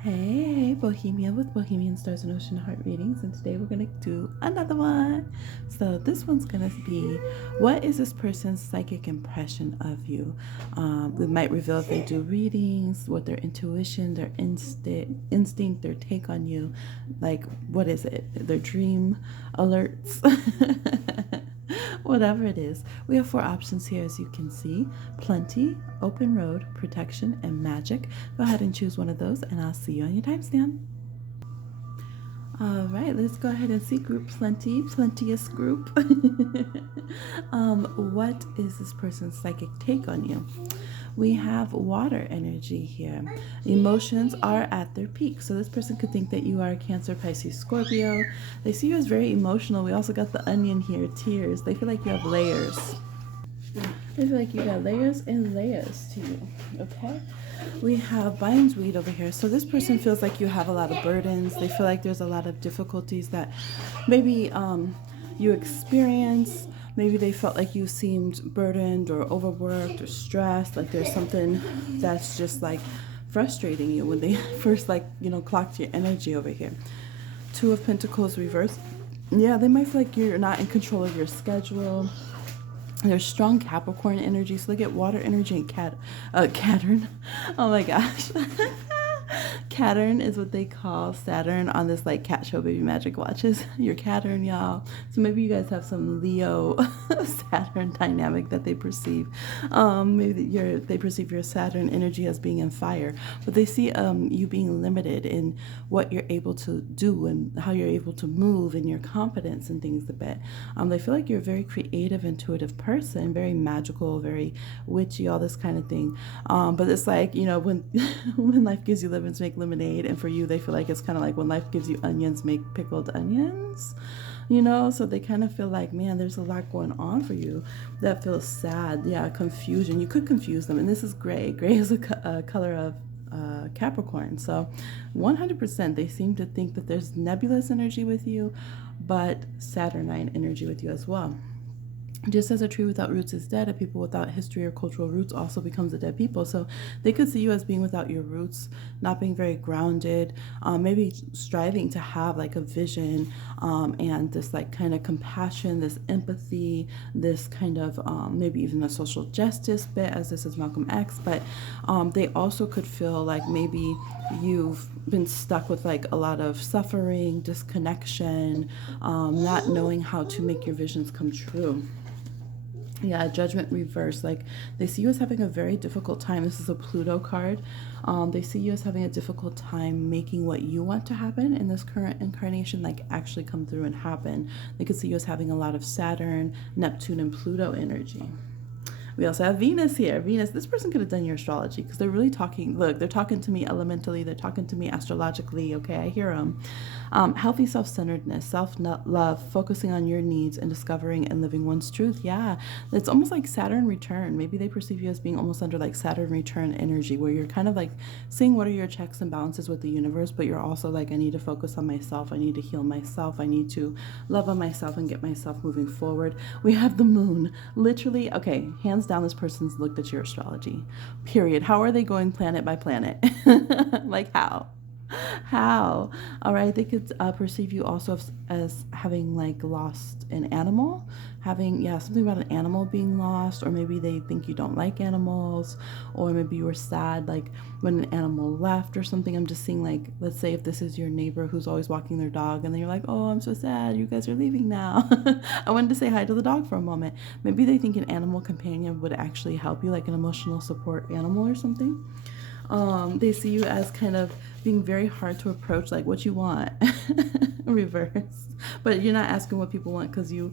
Hey, Bohemia with Bohemian Stars and Ocean Heart readings, and today we're going to do another one. So, this one's going to be, what is this person's psychic impression of you? We might reveal if they do readings, what their intuition, their instinct, their take on you. Like, what is it? Their dream alerts. Whatever it is. We have 4 options here, as you can see: plenty, open road, protection, and magic. Go ahead and choose one of those, and I'll see you on your timestamp. All right, let's go ahead and see group plenty, plenteous group. What is this person's psychic take on you? We have water energy here. Emotions are at their peak. So this person could think that you are Cancer, Pisces, Scorpio. They see you as very emotional. We also got the onion here, tears. They feel like you have layers. They feel like you got layers and layers to you, okay? We have Bindweed over here. So this person feels like you have a lot of burdens. They feel like there's a lot of difficulties that maybe you experience. Maybe they felt like you seemed burdened or overworked or stressed. Like there's something that's just like frustrating you when they first clocked your energy over here. 2 of Pentacles reversed. Yeah, they might feel like you're not in control of your schedule. There's strong Capricorn energy, so they get water energy and Cattern. Oh my gosh. Cattern is what they call Saturn on this like cat show Baby Magic watches. Your Cattern, y'all. So maybe you guys have some Leo Saturn dynamic that they perceive. Maybe they perceive your Saturn energy as being in fire, but they see you being limited in what you're able to do and how you're able to move and your confidence and things a bit. They feel like you're a very creative, intuitive person, very magical, very witchy, all this kind of thing. But it's like, when when life gives you lemons, make lemonade, and for you they feel like it's kind of like when life gives you onions, make pickled onions. So they kind of feel like, man, there's a lot going on for you that feels sad. Yeah, confusion. You could confuse them, and this is gray. Gray is a color of Capricorn. So 100% they seem to think that there's nebulous energy with you, but Saturnine energy with you as well. Just as a tree without roots is dead, a people without history or cultural roots also becomes a dead people. So they could see you as being without your roots, not being very grounded, maybe striving to have like a vision and this like kind of compassion, this empathy, this kind of maybe even a social justice bit, as this is Malcolm X. But they also could feel like maybe you've been stuck with like a lot of suffering, disconnection, not knowing how to make your visions come true. Yeah, Judgment reverse. Like they see you as having a very difficult time. This is a Pluto card. They see you as having a difficult time making what you want to happen in this current incarnation like actually come through and happen. They could see you as having a lot of Saturn, Neptune, and Pluto energy. We also have Venus here. Venus, this person could have done your astrology because they're really talking. Look, they're talking to me elementally. They're talking to me astrologically. Okay, I hear them. Healthy self-centeredness, self-love, focusing on your needs and discovering and living one's truth. Yeah, it's almost like Saturn return. Maybe they perceive you as being almost under like Saturn return energy, where you're kind of like seeing what are your checks and balances with the universe, but you're also like, I need to focus on myself. I need to heal myself. I need to love on myself and get myself moving forward. We have the moon. Literally, okay, hands down, this person's looked at your astrology. Period. How are they going planet by planet? Like how? How? All right, they could perceive you also as having like lost an animal, having, yeah, something about an animal being lost, or maybe they think you don't like animals, or maybe you were sad like when an animal left or something. I'm just seeing like, let's say if this is your neighbor who's always walking their dog and then you're like, oh, I'm so sad, you guys are leaving now. I wanted to say hi to the dog for a moment. Maybe they think an animal companion would actually help you, like an emotional support animal or something. They see you as kind of being very hard to approach, like what you want. Reverse. But you're not asking what people want because you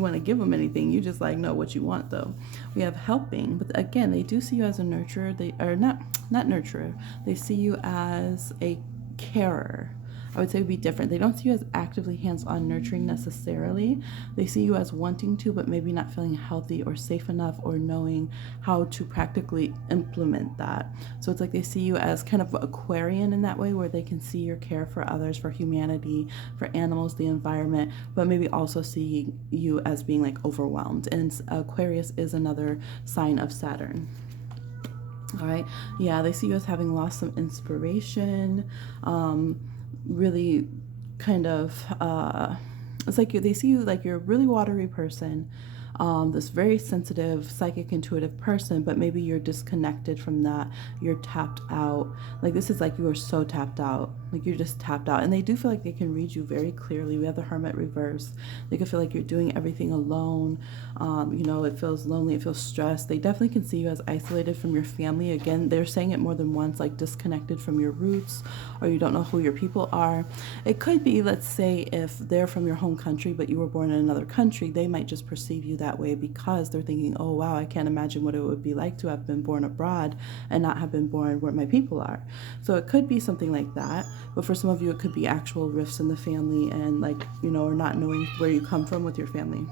want to give them anything. You just like know what you want though. We have helping, but again, they do see you as a nurturer. They are not nurturer. They see you as a carer. I would say it would be different. They don't see you as actively hands-on nurturing necessarily. They see you as wanting to, but maybe not feeling healthy or safe enough or knowing how to practically implement that. So it's like they see you as kind of Aquarian in that way, where they can see your care for others, for humanity, for animals, the environment, but maybe also see you as being like overwhelmed. And Aquarius is another sign of Saturn. All right. Yeah, they see you as having lost some inspiration, really kind of, it's like they see you like you're a really watery person, this very sensitive, psychic, intuitive person, but maybe you're disconnected from that. You're tapped out. Like this is like you are so tapped out. Like you're just tapped out. And they do feel like they can read you very clearly. We have the Hermit reverse. They can feel like you're doing everything alone. It feels lonely, it feels stressed. They definitely can see you as isolated from your family. Again, they're saying it more than once, like disconnected from your roots, or you don't know who your people are. It could be, let's say, if they're from your home country, but you were born in another country, they might just perceive you that way because they're thinking, oh, wow, I can't imagine what it would be like to have been born abroad and not have been born where my people are. So it could be something like that. But for some of you, it could be actual rifts in the family and or not knowing where you come from with your family.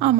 I'm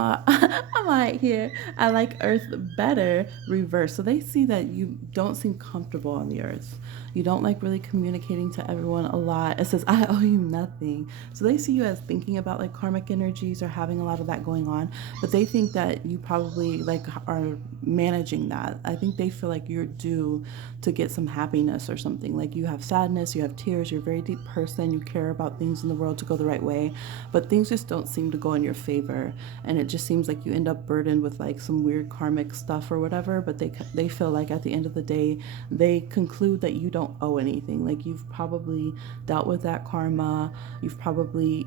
right here. I like Earth better reverse. So they see that you don't seem comfortable on the Earth. You don't like really communicating to everyone a lot. It says, I owe you nothing. So they see you as thinking about like karmic energies or having a lot of that going on. But they think that you probably like are managing that. I think they feel like you're due to get some happiness or something. Like you have sadness, you have tears, you're a very deep person, you care about things in the world to go the right way. But things just don't seem to go in your favor. And it just seems like you end up burdened with like some weird karmic stuff or whatever. But they feel like at the end of the day, they conclude that you don't owe anything. Like you've probably dealt with that karma. You've probably,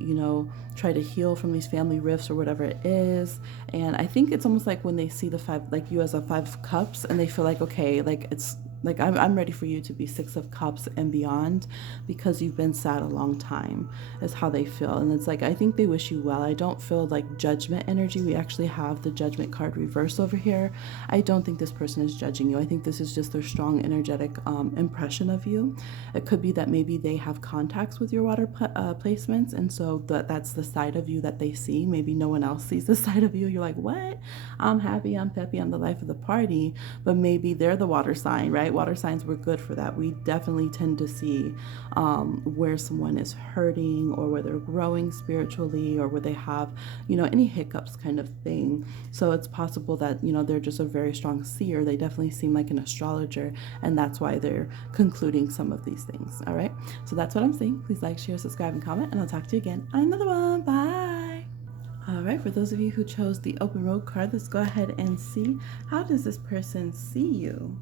tried to heal from these family rifts or whatever it is. And I think it's almost like when they see the five, like you as a 5 cups, and they feel like, okay, like it's like I'm ready for you to be 6 of Cups and beyond because you've been sad a long time, is how they feel. And it's like, I think they wish you well. I don't feel like judgment energy. We actually have the Judgment card reverse over here. I don't think this person is judging you. I think this is just their strong energetic impression of you. It could be that maybe they have contacts with your water placements, and so that's the side of you that they see. Maybe no one else sees the side of you. You're like, what? I'm happy, I'm peppy, I'm the life of the party. But maybe they're the water sign, right? Water signs were good for that. We definitely tend to see where someone is hurting or where they're growing spiritually or where they have, any hiccups kind of thing. So it's possible that, they're just a very strong seer. They definitely seem like an astrologer, and that's why they're concluding some of these things. All right. So that's what I'm saying. Please like, share, subscribe, and comment, and I'll talk to you again on another one. Bye. All right, for those of you who chose the open road card, let's go ahead and see, how does this person see you?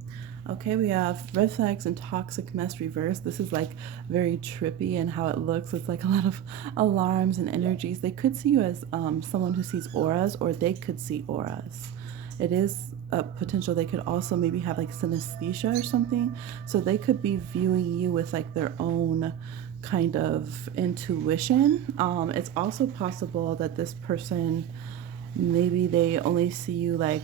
Okay, we have red flags and toxic mess reverse. This is like very trippy in how it looks. It's like a lot of alarms and energies. They could see you as someone who sees auras, or they could see auras. It is a potential. They could also maybe have like synesthesia or something. So they could be viewing you with like their own kind of intuition. It's also possible that this person, maybe they only see you like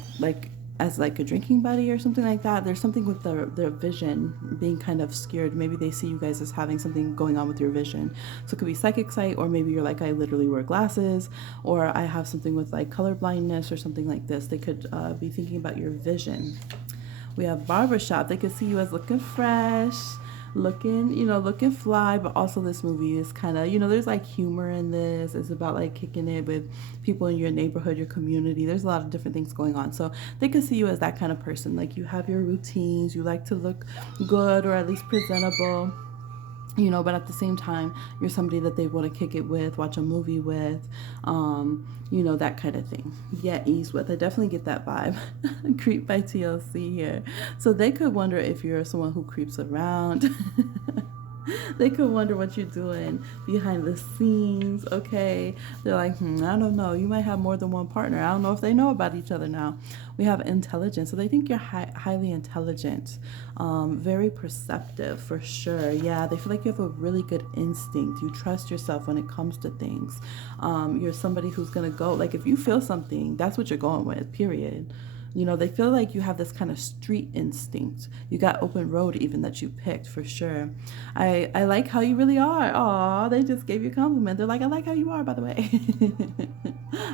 as like a drinking buddy or something like that. There's something with their vision being kind of skewed. Maybe they see you guys as having something going on with your vision. So it could be psychic sight, or maybe you're like, I literally wear glasses, or I have something with like color blindness or something like this. They could be thinking about your vision. We have barbershop. They could see you as looking fresh, looking fly, but also this movie is kind of, there's like humor in this. It's about like kicking it with people in your neighborhood, your community. There's a lot of different things going on. So they could see you as that kind of person. Like you have your routines, you like to look good or at least presentable. But at the same time, you're somebody that they want to kick it with, watch a movie with, that kind of thing. Yeah, ease with. I definitely get that vibe. Creep by TLC here. So they could wonder if you're someone who creeps around. They could wonder what you're doing behind the scenes. Okay, they're like, I don't know, you might have more than one partner. I don't know if they know about each other now. We have intelligence, so they think you're highly intelligent, very perceptive for sure. Yeah, they feel like you have a really good instinct. You trust yourself when it comes to things. You're somebody who's gonna go, like if you feel something, that's what you're going with, period. They feel like you have this kind of street instinct. You got open road even that you picked, for sure. I like how you really are. Aw, they just gave you a compliment. They're like, I like how you are, by the way.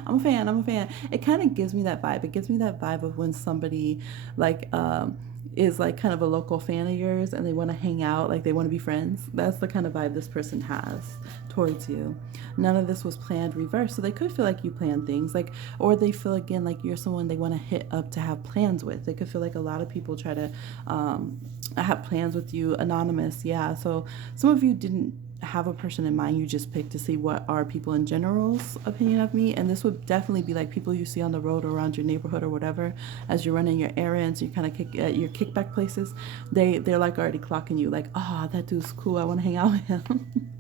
I'm a fan. It kind of gives me that vibe. It gives me that vibe of when somebody like is like kind of a local fan of yours and they want to hang out, like they want to be friends. That's the kind of vibe this person has towards you. None of this was planned reverse. So they could feel like you plan things, like, or they feel again like you're someone they want to hit up to have plans with. They could feel like a lot of people try to have plans with you, anonymous. Yeah. So some of you didn't have a person in mind, you just picked to see what are people in general's opinion of me. And this would definitely be like people you see on the road or around your neighborhood or whatever, as you're running your errands, you kind of kick at your kickback places. They're like already clocking you, like, oh, that dude's cool, I want to hang out with him.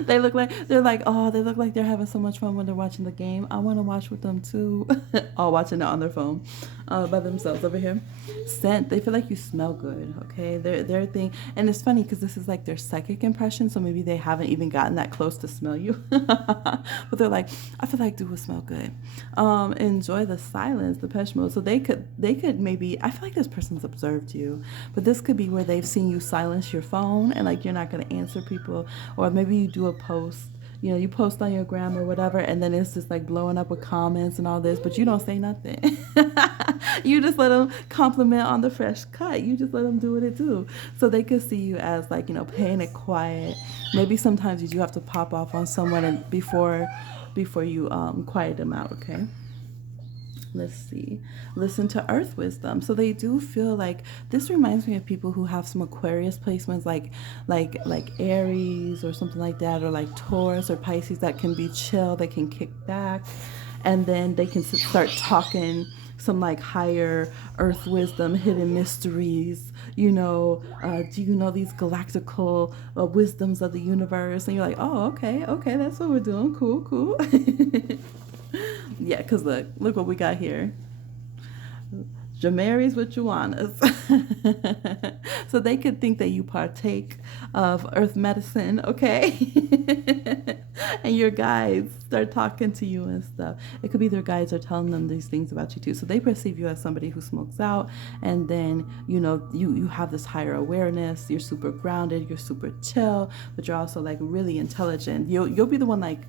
They look like they're having so much fun when they're watching the game. I want to watch with them too. All watching it on their phone by themselves over here. Scent, they feel like you smell good. Okay, their thing. And it's funny because this is like their psychic impression, so maybe they haven't even gotten that close to smell you. But they're like, I feel like dude would smell good. Enjoy the silence, the Depeche Mode. So they could maybe, I feel like this person's observed you, but this could be where they've seen you silence your phone and like you're not going to answer people, or maybe you do a post, you post on your gram or whatever, and then it's just like blowing up with comments and all this, but you don't say nothing. You just let them compliment on the fresh cut. You just let them do what it do. So they could see you as like, playing it quiet. Maybe sometimes you do have to pop off on someone and before you quiet them out. Okay. Let's see. Listen to earth wisdom. So they do feel like this reminds me of people who have some Aquarius placements, like Aries or something like that, or like Taurus or Pisces, that can be chill, they can kick back, and then they can start talking some like higher earth wisdom, hidden mysteries, do you know these galactical wisdoms of the universe? And you're like, oh, okay, that's what we're doing. Cool. Yeah, because look what we got here. Jamary's with Juanas. So they could think that you partake of earth medicine, okay? And your guides start talking to you and stuff. It could be their guides are telling them these things about you too. So they perceive you as somebody who smokes out, and then you have this higher awareness. You're super grounded, you're super chill, but you're also like really intelligent. You'll be the one, like,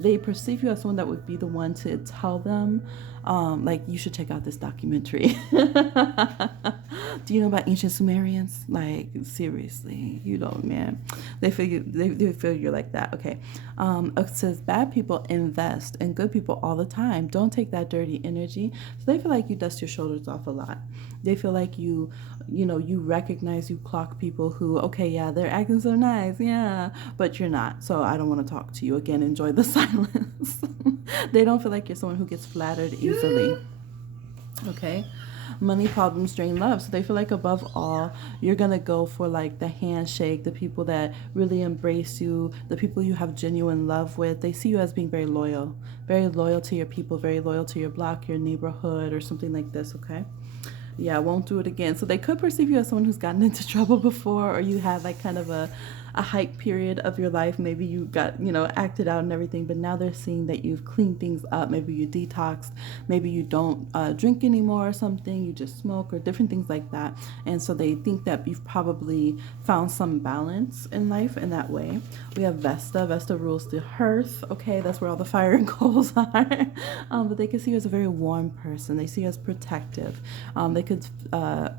they perceive you as someone that would be the one to tell them, like, you should check out this documentary. Do you know about ancient Sumerians? Like, seriously, man. They feel you're like that. Okay. It says bad people invest and good people all the time. Don't take that dirty energy. So they feel like you dust your shoulders off a lot. They feel like you recognize, you clock people who, okay, yeah, they're acting so nice, yeah, but you're not. So I don't want to talk to you. Again, enjoy the silence. They don't feel like you're someone who gets flattered easily. Okay. Money problems drain love. So they feel like above all, you're going to go for like the handshake, the people that really embrace you, the people you have genuine love with. They see you as being very loyal to your people, very loyal to your block, your neighborhood, or something like this. Okay. Yeah, won't do it again. So they could perceive you as someone who's gotten into trouble before, or you had like kind of a hype period of your life. Maybe you got, acted out and everything, but now they're seeing that you've cleaned things up. Maybe you detoxed, maybe you don't drink anymore or something, you just smoke or different things like that. And so they think that you've probably found some balance in life in that way. We have Vesta. Vesta rules the hearth. Okay, that's where all the fire and coals are. But they can see you as a very warm person. They see you as protective. They could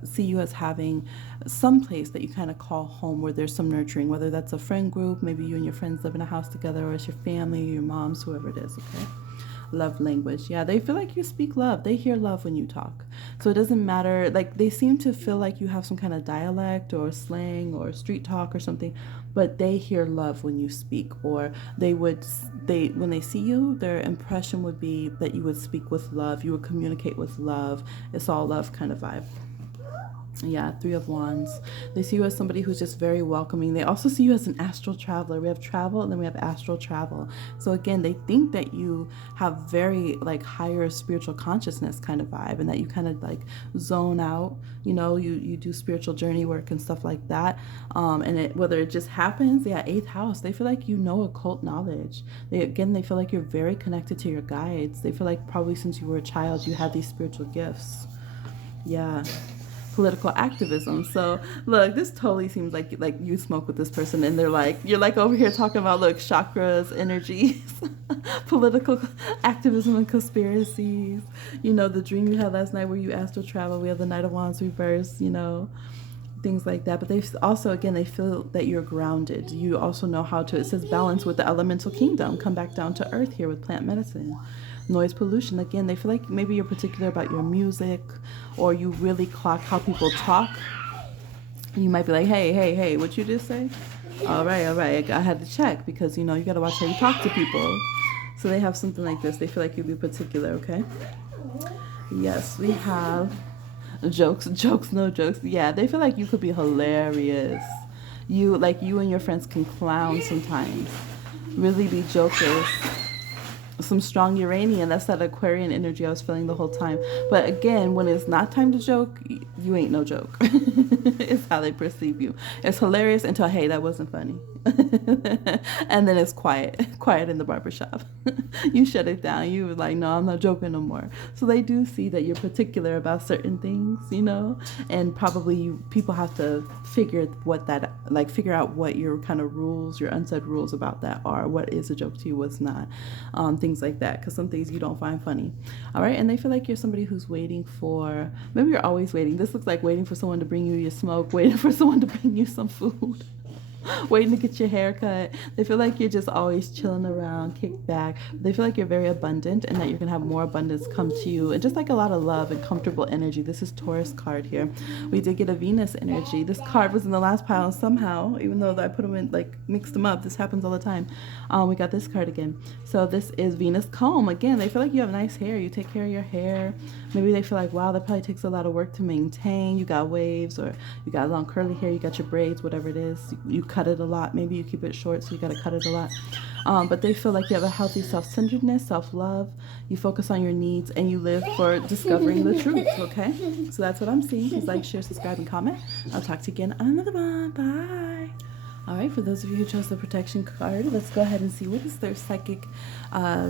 see you as having some place that you kind of call home, where there's some nurturing, whether that's a friend group, maybe you and your friends live in a house together, or it's your family, your moms, whoever it is. Okay. Love language. Yeah, they feel like you speak love. They hear love when you talk. So it doesn't matter, like, they seem to feel like you have some kind of dialect or slang or street talk or something, but they hear love when you speak. Or when they see you, their impression would be that you would speak with love, you would communicate with love. It's all love kind of vibe. Yeah, Three of Wands. They see you as somebody who's just very welcoming. They also see you as an astral traveler. We have travel, and then we have astral travel. So again, they think that you have very like higher spiritual consciousness kind of vibe, and that you kind of like zone out. You do spiritual journey work and stuff like that. And whether it just happens, yeah, 8th house. They feel like occult knowledge. They feel like you're very connected to your guides. They feel like probably since you were a child, you had these spiritual gifts. Yeah. political activism. So look, this totally seems like you smoke with this person, and they're like, you're like over here talking about, look, chakras, energies, political activism and conspiracies. You know, the dream you had last night where you astral travel. We have the Knight of Wands reverse, you know, things like that. But they also, again, they feel that you're grounded. You also know how to, it says balance with the elemental kingdom, come back down to earth here with plant medicine. Noise pollution, again, they feel like maybe you're particular about your music, or you really clock how people talk. You might be like, hey, what you just say? All right, I had to check, because you know you got to watch how you talk to people. So they have something like this. They feel like you'd be particular. Okay, yes, we have jokes, no jokes. Yeah, they feel like you could be hilarious. You and your friends can clown sometimes, really be jokers. Some strong Uranian, that's that Aquarian energy I was feeling the whole time. But again, when it's not time to joke, you ain't no joke. It's how they perceive you. It's hilarious until, hey, that wasn't funny. And then it's quiet in the barbershop. You shut it down. You were like, no, I'm not joking no more. So they do see that you're particular about certain things, you know, and probably people have to figure out what your kind of rules, your unsaid rules about that are. What is a joke to you, what's not, things like that, because some things you don't find funny. All right, and they feel like you're somebody who's waiting for, maybe you're always waiting. This looks like waiting for someone to bring you your smoke, waiting for someone to bring you some food. Waiting to get your hair cut. They feel like you're just always chilling around, kicked back. They feel like you're very abundant, and that you're going to have more abundance come to you, and just like a lot of love and comfortable energy. This is Taurus card here. We did get a Venus energy. This card was in the last pile somehow, even though I put them in, like, mixed them up. This happens all the time. We got this card again. So this is Venus comb. Again, they feel like you have nice hair. You take care of your hair. Maybe they feel like, wow, that probably takes a lot of work to maintain. You got waves, or you got long curly hair, you got your braids, whatever it is. You cut it a lot. Maybe you keep it short, so you got to cut it a lot. But they feel like you have a healthy self-centeredness, self-love. You focus on your needs, and you live for discovering the truth, okay? So that's what I'm seeing. Please like, share, subscribe, and comment. I'll talk to you again on another one. Bye. All right, for those of you who chose the protection card, let's go ahead and see what is their psychic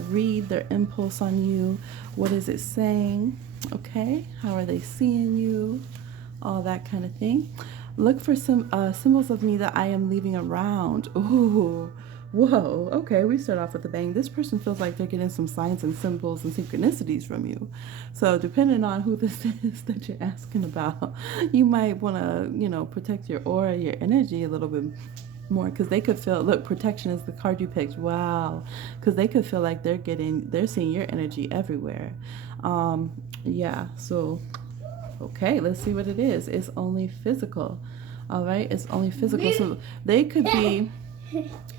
read, their impulse on you. What is it saying? Okay, how are they seeing you? All that kind of thing. Look for some symbols of me that I am leaving around. Ooh, whoa, okay, we start off with a bang. This person feels like they're getting some signs and symbols and synchronicities from you. So depending on who this is that you're asking about, you might want to, you know, protect your aura, your energy a little bit more, because they could feel, look, protection is the card you picked. Wow, because they could feel like they're seeing your energy everywhere. Yeah, so okay, let's see what it is. It's only physical. All right, it's only physical. So they could be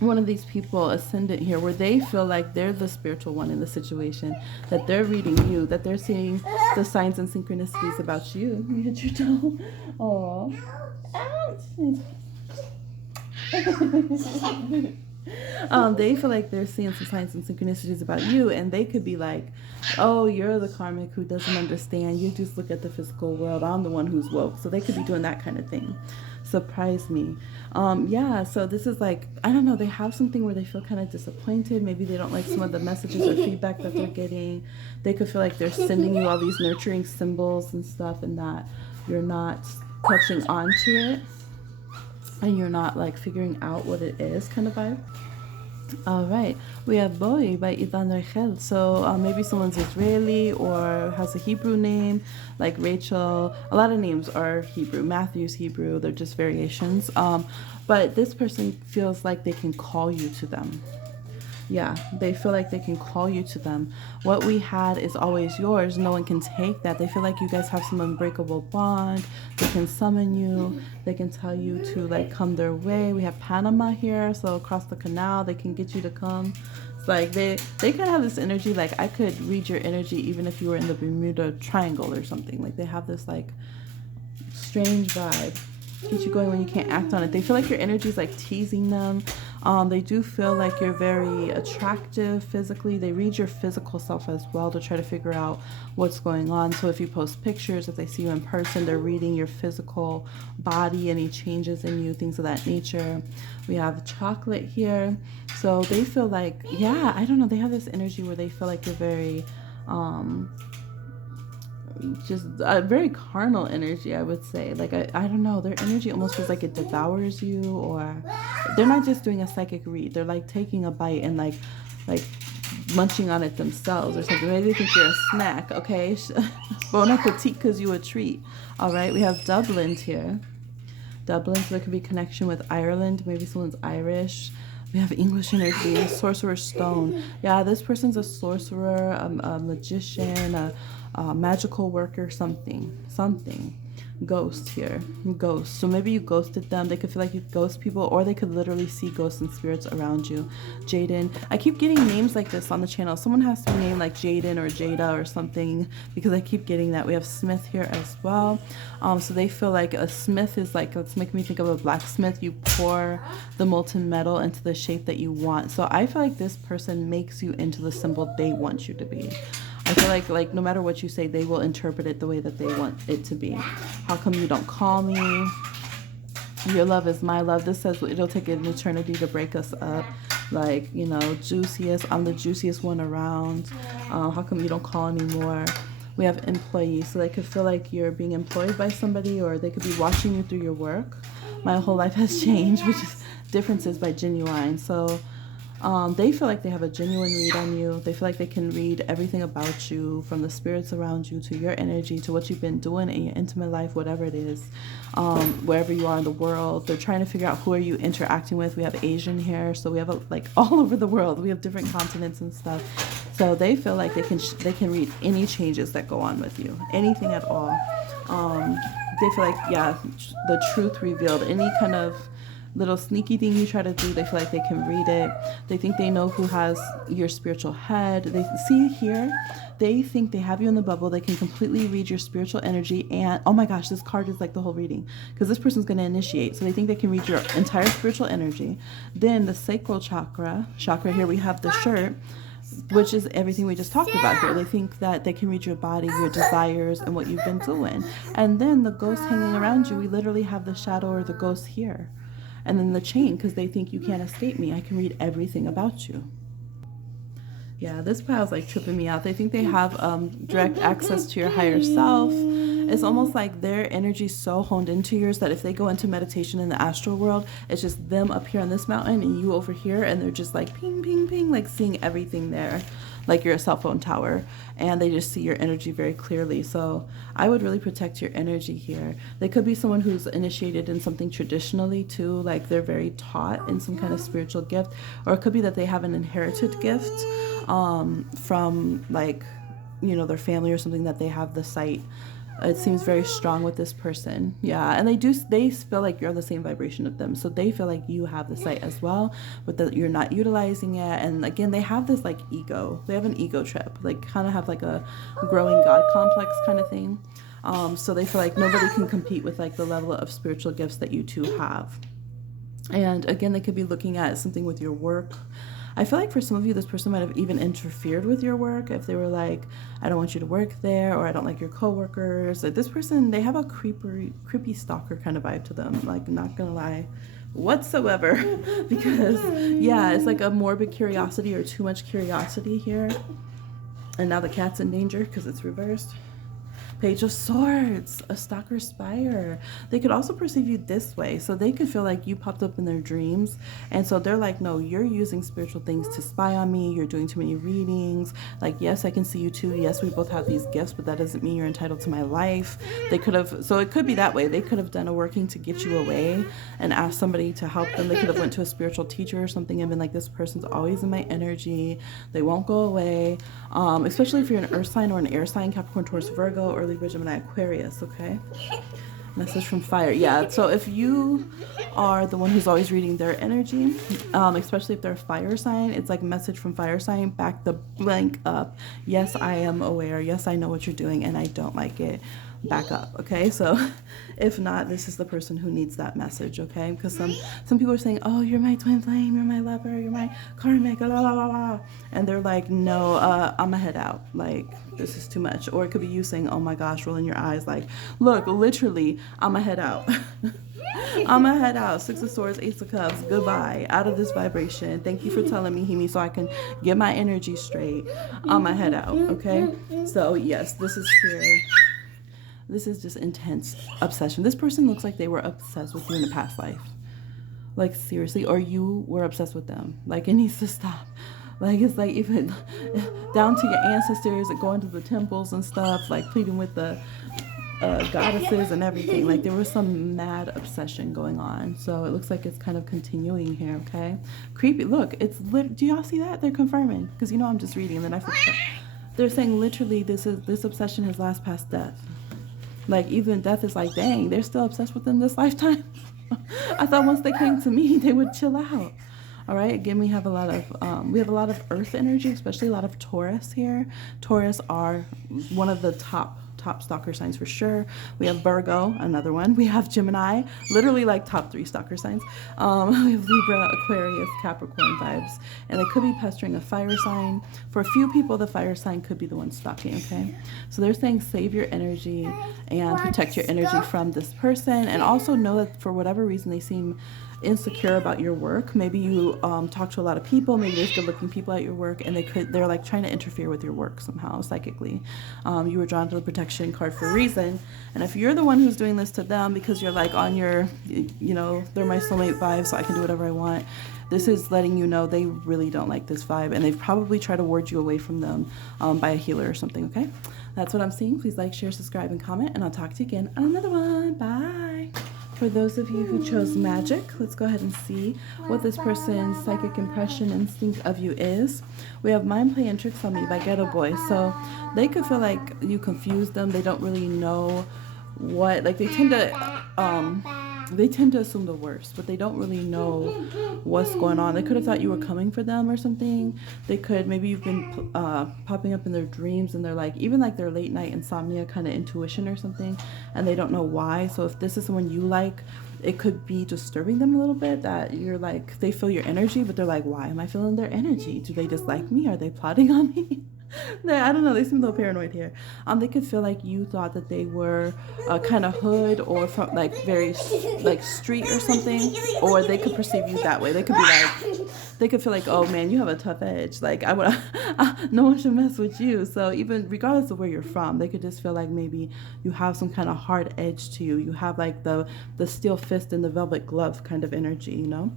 one of these people ascendant here, where they feel like they're the spiritual one in the situation, that they're reading you, that they're seeing the signs and synchronicities about you. You hit your toe. Oh, ouch. They feel like they're seeing some signs and synchronicities about you, and they could be like, oh, you're the karmic who doesn't understand. You just look at the physical world. I'm the one who's woke. So they could be doing that kind of thing. Surprise me. Yeah, so this is like, I don't know, they have something where they feel kind of disappointed. Maybe they don't like some of the messages or feedback that they're getting. They could feel like they're sending you all these nurturing symbols and stuff, and that you're not catching on to it, and you're not like figuring out what it is, kind of vibe. All right, we have Boy by Idan Rachel. So maybe someone's Israeli or has a Hebrew name, like Rachel. A lot of names are Hebrew. Matthew's Hebrew. They're just variations. But this person feels like they can call you to them. Yeah, they feel like they can call you to them. What we had is always yours. No one can take that. They feel like you guys have some unbreakable bond. They can summon you. They can tell you to like come their way. We have Panama here, so across the canal, they can get you to come. It's like they kind of have this energy, like I could read your energy even if you were in the Bermuda Triangle or something. Like they have this like strange vibe. Keep you going when you can't act on it. They feel like your energy is like teasing them. They do feel like you're very attractive physically. They read your physical self as well to try to figure out what's going on. So if you post pictures, if they see you in person, they're reading your physical body, any changes in you, things of that nature. We have chocolate here. So they feel like, yeah, I don't know, they have this energy where they feel like you're very just a very carnal energy, I would say. Like, I don't know, their energy almost feels like it devours you, or they're not just doing a psychic read. They're like taking a bite and like munching on it themselves or something. Maybe they think you're a snack, okay? Bon appetit, because you a treat. All right, we have Dublin's here. Dublin, so there could be connection with Ireland. Maybe someone's Irish. We have English energy, Sorcerer's Stone. Yeah, this person's a sorcerer, a magician, a magical worker, something. Ghost here, ghost. So maybe you ghosted them. They could feel like you ghost people, or they could literally see ghosts and spirits around you. Jaden. I keep getting names like this on the channel. Someone has to be named like Jaden or Jada or something, because I keep getting that. We have Smith here as well. So they feel like a smith is like, let's make me think of a blacksmith. You pour the molten metal into the shape that you want. So I feel like this person makes you into the symbol they want you to be. I feel like no matter what you say, they will interpret it the way that they want it to be. How come you don't call me? Your love is my love. This says it'll take an eternity to break us up. Like, you know, juiciest. I'm the juiciest one around. How come you don't call anymore? We have employees. So they could feel like you're being employed by somebody, or they could be watching you through your work. My whole life has changed, which is Differences by Genuine. So they feel like they have a genuine read on you. They feel like they can read everything about you, from the spirits around you to your energy to what you've been doing in your intimate life, whatever it is, wherever you are in the world. They're trying to figure out who are you interacting with. We have Asian here, so we have like all over the world. We have different continents and stuff. So they feel like they can read any changes that go on with you, anything at all. They feel like, yeah, the truth revealed, any kind of little sneaky thing you try to do, they feel like they can read it. They think they know who has your spiritual head. They see here, they think they have you in the bubble. They can completely read your spiritual energy. And oh my gosh, this card is like the whole reading, because this person's going to initiate. So they think they can read your entire spiritual energy. Then the sacral chakra here, we have the shirt, which is everything we just talked about here. They think that they can read your body, your desires, and what you've been doing. And then the ghost hanging around you, we literally have the shadow or the ghost here. And then the chain, because they think you can't escape me. I can read everything about you. Yeah, this pile's like tripping me out. They think they have direct access to your higher self. It's almost like their energy is so honed into yours that if they go into meditation in the astral world, it's just them up here on this mountain and you over here, and they're just like ping, ping, ping, like seeing everything there, like you're a cell phone tower, and they just see your energy very clearly. So I would really protect your energy here. They could be someone who's initiated in something traditionally too, like they're very taught in some kind of spiritual gift, or it could be that they have an inherited gift from, like, you know, their family or something, that they have the sight. It seems very strong with this person. Yeah, and they feel like you're on the same vibration of them, so they feel like you have the sight as well, but that you're not utilizing it. And again, they have this like ego. They have an ego trip, like kind of have like a growing God complex kind of thing. So they feel like nobody can compete with like the level of spiritual gifts that you two have. And again, they could be looking at something with your work. I feel like for some of you, this person might have even interfered with your work. If they were like, I don't want you to work there, or I don't like your coworkers. Like, this person, they have a creepy stalker kind of vibe to them. Like, not gonna lie, whatsoever. Because yeah, it's like a morbid curiosity or too much curiosity here. And now the cat's in danger because it's reversed. Page of Swords, a stalker spire. They could also perceive you this way. So they could feel like you popped up in their dreams. And so they're like, no, you're using spiritual things to spy on me. You're doing too many readings. Like, yes, I can see you too. Yes, we both have these gifts, but that doesn't mean you're entitled to my life. They could have, so it could be that way. They could have done a working to get you away and asked somebody to help them. They could have went to a spiritual teacher or something and been like, this person's always in my energy. They won't go away. Especially if you're an earth sign or an air sign, Capricorn, Taurus, Virgo, or Libra, Gemini, Aquarius, okay? Message from fire. Yeah, so if you are the one who's always reading their energy, especially if they're a fire sign, it's like message from fire sign, back the blank up. Yes, I am aware. Yes, I know what you're doing and I don't like it. Back up, okay? So if not, this is the person who needs that message, okay? Because some people are saying, oh, you're my twin flame, you're my lover, you're my karmic, la la la la, and they're like, no, I'ma head out, like, this is too much. Or it could be you saying, oh my gosh, rolling your eyes like, look, literally, I'ma head out. I'ma head out. Six of Swords, Ace of Cups, goodbye, out of this vibration. Thank you for telling me, Himi, so I can get my energy straight. I'ma head out, okay? So yes, this is here. This is just intense obsession. This person looks like they were obsessed with you in a past life. Like, seriously, or you were obsessed with them. Like, it needs to stop. Like, it's like even down to your ancestors, going to the temples and stuff, like pleading with the goddesses and everything. Like, there was some mad obsession going on. So it looks like it's kind of continuing here, okay? Creepy. Look, it's do y'all see that? They're confirming, because you know I'm just reading and then I forget. They're saying literally this obsession has last past death. Like, even death is like, dang, they're still obsessed with them this lifetime. I thought once they came to me, they would chill out. All right, again, we have a lot of earth energy, especially a lot of Taurus here. Taurus are one of the top stalker signs for sure. We have Virgo, another one. We have Gemini, literally like top 3 stalker signs. We have Libra, Aquarius, Capricorn vibes, and they could be pestering a fire sign. For a few people, the fire sign could be the one stalking, okay? So they're saying save your energy and protect your energy from this person, and also know that for whatever reason they seem insecure about your work. Maybe you talk to a lot of people, maybe there's good looking people at your work, and they're like trying to interfere with your work somehow psychically. You were drawn to the protection card for a reason, and if you're the one who's doing this to them because you're like on your, you know, they're my soulmate vibe, so I can do whatever I want, this is letting you know they really don't like this vibe, and they've probably tried to ward you away from them by a healer or something, okay? That's what I'm seeing. Please like, share, subscribe, and comment, and I'll talk to you again on another one. Bye. For those of you who chose Magic, let's go ahead and see what this person's psychic impression instinct of you is. We have Mind Playing Tricks on Me by Ghetto Boy. So they could feel like you confused them. They don't really know what, like they tend to assume the worst, but they don't really know what's going on. They could have thought you were coming for them or something. They could, maybe you've been popping up in their dreams, and they're like, even like their late night insomnia kind of intuition or something, and they don't know why. So if this is someone you like, it could be disturbing them a little bit, that you're like, they feel your energy, but they're like, why am I feeling their energy? Do they dislike me? Are they plotting on me? I don't know, they seem a little paranoid here. They could feel like you thought that they were kind of hood or from like very like street or something, or they could perceive you that way. They could be like, they could feel like, oh man, you have a tough edge, like I would no one should mess with you. So even regardless of where you're from, they could just feel like maybe you have some kind of hard edge to you. You have like the steel fist and the velvet glove kind of energy, you know.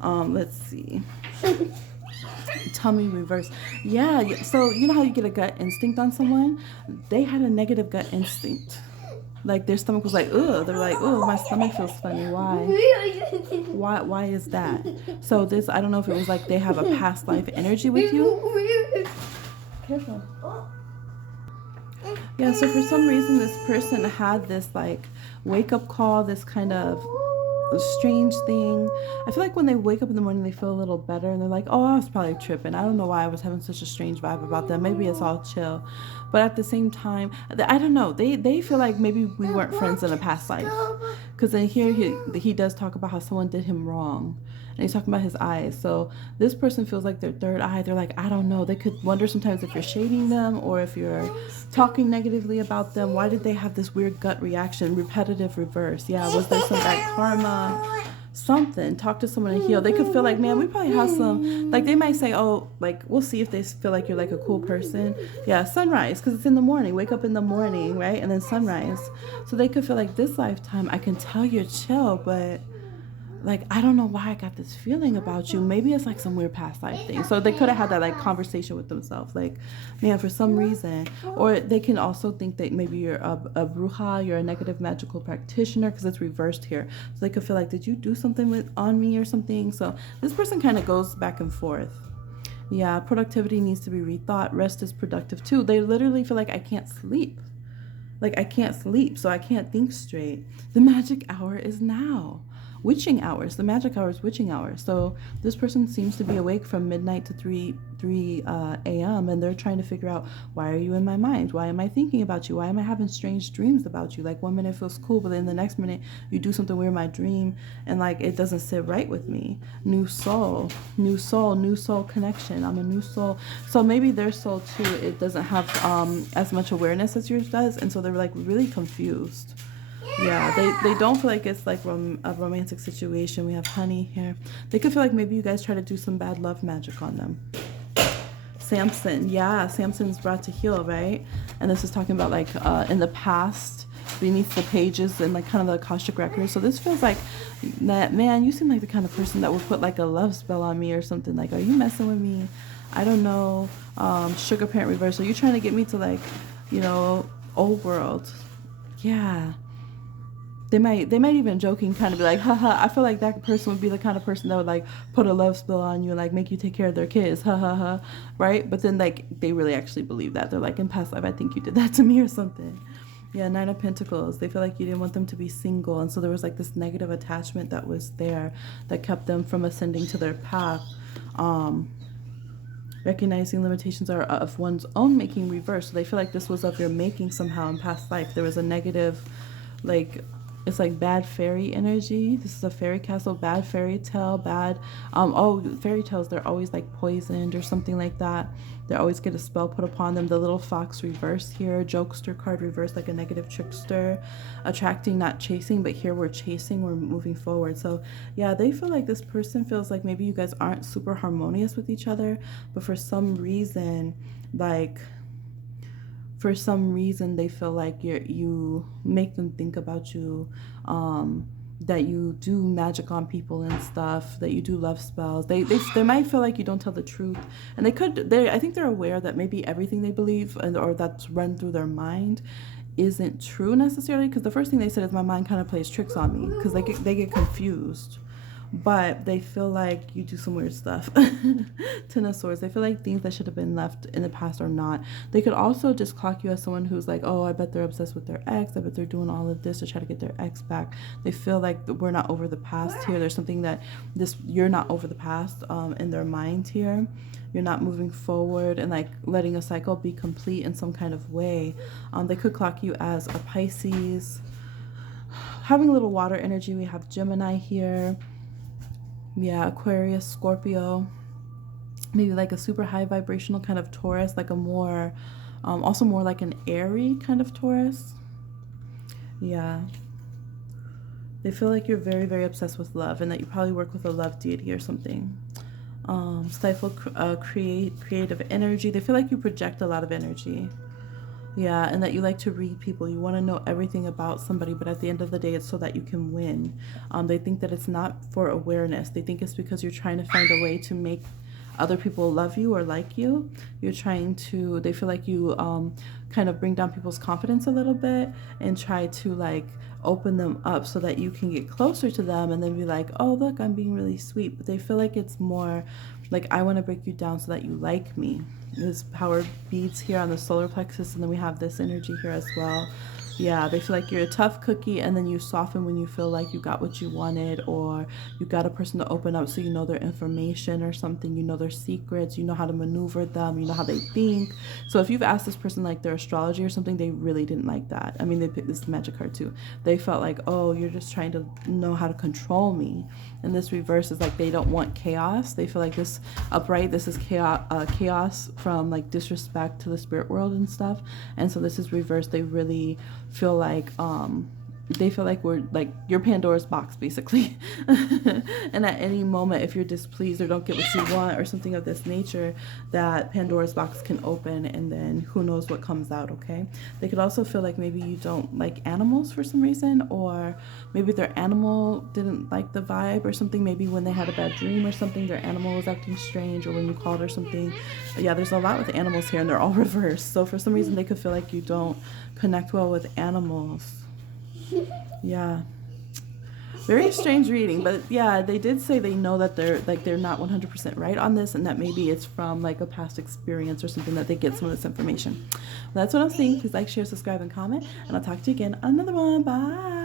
Let's see. Tummy reverse. Yeah, so you know how you get a gut instinct on someone? They had a negative gut instinct. Like their stomach was like, ugh. They're like, oh, my stomach feels funny. Why is that? So this, I don't know if it was like they have a past life energy with you. Careful. Yeah, so for some reason this person had this like wake up call, this kind of strange thing. I feel like when they wake up in the morning they feel a little better, and they're like, oh, I was probably tripping. I don't know why I was having such a strange vibe about them. Maybe it's all chill. But at the same time, I don't know, they feel like maybe we weren't friends in a past life, because then here he does talk about how someone did him wrong, and he's talking about his eyes. So this person feels like their third eye. They're like, I don't know, they could wonder sometimes if you're shading them or if you're talking negatively about them. Why did they have this weird gut reaction? Repetitive reverse. Yeah, was there some bad karma? Something. Talk to someone and heal. They could feel like, man, we probably have some, like they might say, oh, like we'll see if they feel like you're like a cool person. Yeah, sunrise, because it's in the morning. Wake up in the morning, right? And then sunrise. So they could feel like this lifetime, I can tell you're chill, but like I don't know why I got this feeling about you. Maybe it's like some weird past life thing. So they could have had that like conversation with themselves, like, man, for some reason. Or they can also think that maybe you're a bruja, you're a negative magical practitioner, because it's reversed here. So they could feel like, did you do something on me or something? So this person kind of goes back and forth. Yeah, productivity needs to be rethought. Rest is productive too. They literally feel like I can't sleep. Like I can't sleep, so I can't think straight. The magic hour is now. Witching hours. The magic hour is witching hours. So this person seems to be awake from midnight to 3 a.m. and they're trying to figure out, why are you in my mind? Why am I thinking about you? Why am I having strange dreams about you? Like one minute it feels cool, but then the next minute you do something weird in my dream and like it doesn't sit right with me. New soul connection. I'm a new soul. So maybe their soul too, it doesn't have as much awareness as yours does, and so they're like really confused. Yeah, they don't feel like it's like a romantic situation. We have Honey here. They could feel like maybe you guys try to do some bad love magic on them. Samson, yeah, Samson's brought to heal, right? And this is talking about like in the past, beneath the pages and like kind of the Akashic records. So this feels like that, man, you seem like the kind of person that would put like a love spell on me or something. Like, are you messing with me? I don't know. Sugar parent reverse. Are you trying to get me to like, you know, old world? Yeah. They might even joking kind of be like, haha, I feel like that person would be the kind of person that would like put a love spell on you and like make you take care of their kids, ha ha ha, right? But then like they really actually believe that. They're like, in past life, I think you did that to me or something. Yeah, Nine of Pentacles. They feel like you didn't want them to be single, and so there was like this negative attachment that was there that kept them from ascending to their path. Recognizing limitations are of one's own making reverse. So they feel like this was of your making somehow in past life. There was a negative, like, it's like bad fairy energy. This is a fairy castle, bad fairy tale, bad, fairy tales, they're always like poisoned or something like that. They always get a spell put upon them. The little fox reverse here, jokester card reverse, like a negative trickster, attracting, not chasing, but here we're chasing, we're moving forward. So yeah, they feel like this person feels like maybe you guys aren't super harmonious with each other, but for some reason, like, they feel like you make them think about you, that you do magic on people and stuff, that you do love spells. They might feel like you don't tell the truth, and I think they're aware that maybe everything they believe or that's run through their mind isn't true necessarily, because the first thing they said is my mind kind of plays tricks on me, because they get confused. But they feel like you do some weird stuff. Ten of Swords. They feel like things that should have been left in the past are not. They could also just clock you as someone who's like, oh, I bet they're obsessed with their ex. I bet they're doing all of this to try to get their ex back. They feel like we're not over the past here. There's something that you're not over the past in their mind here. You're not moving forward and like letting a cycle be complete in some kind of way. They could clock you as a Pisces. Having a little water energy, we have Gemini here. Yeah, Aquarius, Scorpio, maybe like a super high vibrational kind of Taurus, like a more, also more like an airy kind of Taurus. Yeah. They feel like you're very, very obsessed with love and that you probably work with a love deity or something. Stifle creative energy. They feel like you project a lot of energy. Yeah, and that you like to read people. You want to know everything about somebody, but at the end of the day, it's so that you can win. They think that it's not for awareness. They think it's because you're trying to find a way to make other people love you or like you. They feel like you kind of bring down people's confidence a little bit and try to like open them up so that you can get closer to them and then be like, oh, look, I'm being really sweet. But they feel like it's more like, I want to break you down so that you like me. There's power beads here on the solar plexus, and then we have this energy here as well. Yeah, they feel like you're a tough cookie, and then you soften when you feel like you got what you wanted, or you got a person to open up so you know their information or something, you know their secrets, you know how to maneuver them, you know how they think. So if you've asked this person like their astrology or something, they really didn't like that. I mean, they picked this Magic card too. They felt like, oh, you're just trying to know how to control me. And this reverse is like they don't want chaos. They feel like this upright, this is chaos from like disrespect to the spirit world and stuff. And so this is reverse. They really feel like we're like your Pandora's box basically. And at any moment, if you're displeased or don't get what you want or something of this nature, that Pandora's box can open, and then who knows what comes out. Okay, they could also feel like maybe you don't like animals for some reason, or maybe their animal didn't like the vibe or something. Maybe when they had a bad dream or something, their animal was acting strange, or when you called or something. Yeah, there's a lot with animals here, and they're all reversed. So for some reason, they could feel like you don't connect well with animals. Yeah, very strange reading, but yeah, they did say they know that they're not 100% right on this, and that maybe it's from like a past experience or something that they get some of this information. Well, that's what I'm seeing. Please like, share, subscribe, and comment, and I'll talk to you again on another one. Bye.